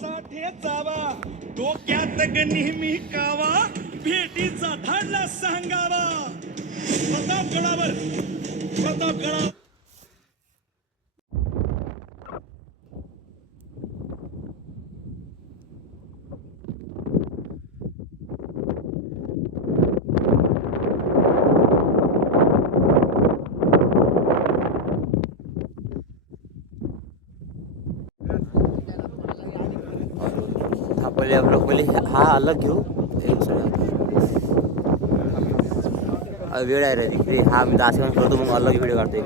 साठे जावा डोक्यात नेहमी कावा भेटीचा धाडला सांगावा प्रतापगडावर प्रतापगडा पहिले हा अलग घेऊ वेळ आहे रे हा मी 10 सेकंद करतो मग अलग व्हिडिओ काढतोय.